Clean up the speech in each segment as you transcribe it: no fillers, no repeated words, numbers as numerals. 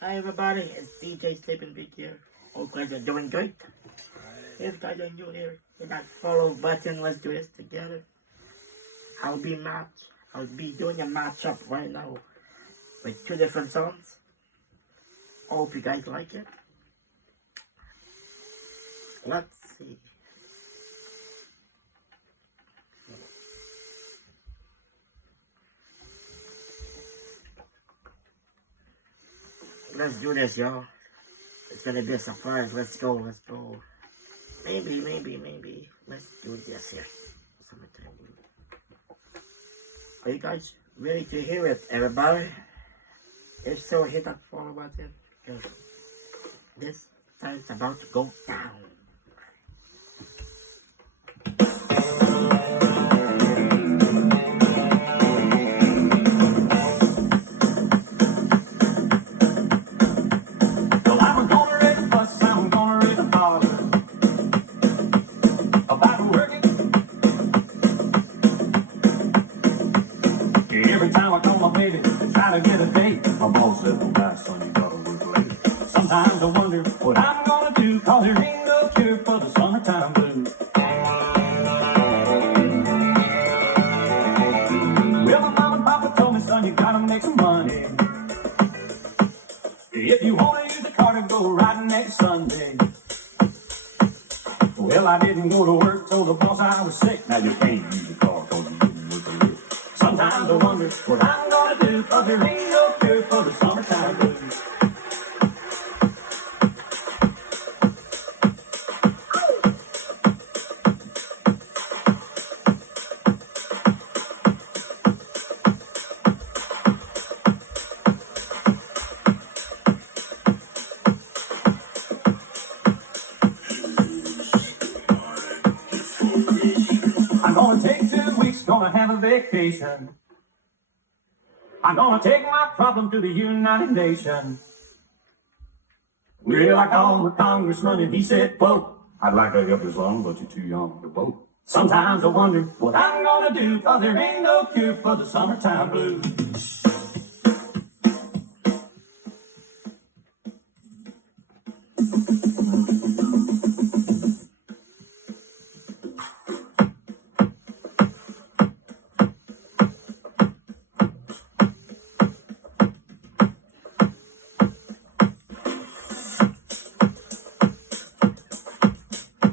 Hi everybody, it's DJ Sleeping Big here. Hope guys are doing great. If guys are new here, hit that follow button. Let's do this together. I'll be doing a matchup right now with two different songs. Hope you guys like it. Let's see. Let's do this, y'all. It's gonna be a surprise. Let's go. Maybe. Let's do this here. Summertime. Are you guys ready to hear it, everybody? If so, hit that follow button because this time's about to go down. Every time I call my baby to try to get a date, my boss said, well, gosh, son, you gotta work late. Sometimes I wonder what I'm gonna do, cause there ain't no cure for the summertime blues. Well, my mom and papa told me, son, you gotta make some money. If you wanna use the car to go riding next Sunday. Well, I didn't go to work, told the boss I was sick. Now you can't use the car cause you didn't work a lick. Sometimes I wonder what I'm gonna do, cause there ain't no cure for the summertime blues. I'm gonna take 2 weeks, gonna have a vacation. I'm gonna take my problem to the United Nations. Well, I called the congressman and he said, quote, I'd like to help you son, but you're too young to vote. Sometimes I wonder what I'm gonna do, cause there ain't no cure for the summertime blues.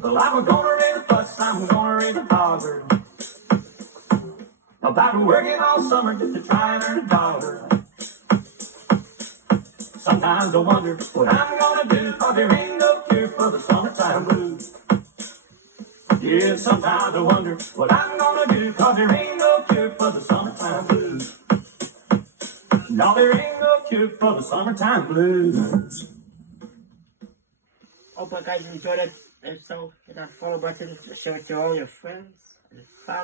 Well, I'm gonna raise a fuss, I'm gonna raise a bother about working all summer just to try and earn a dollar. Sometimes I wonder what I'm gonna do, cause there ain't no cure for the summertime blues. Yeah, sometimes I wonder what I'm gonna do, cause there ain't no cure for the summertime blues. No, there ain't no cure for the summertime blues. Hope you guys enjoyed it. If so, hit that follow button, share it to all your friends and family.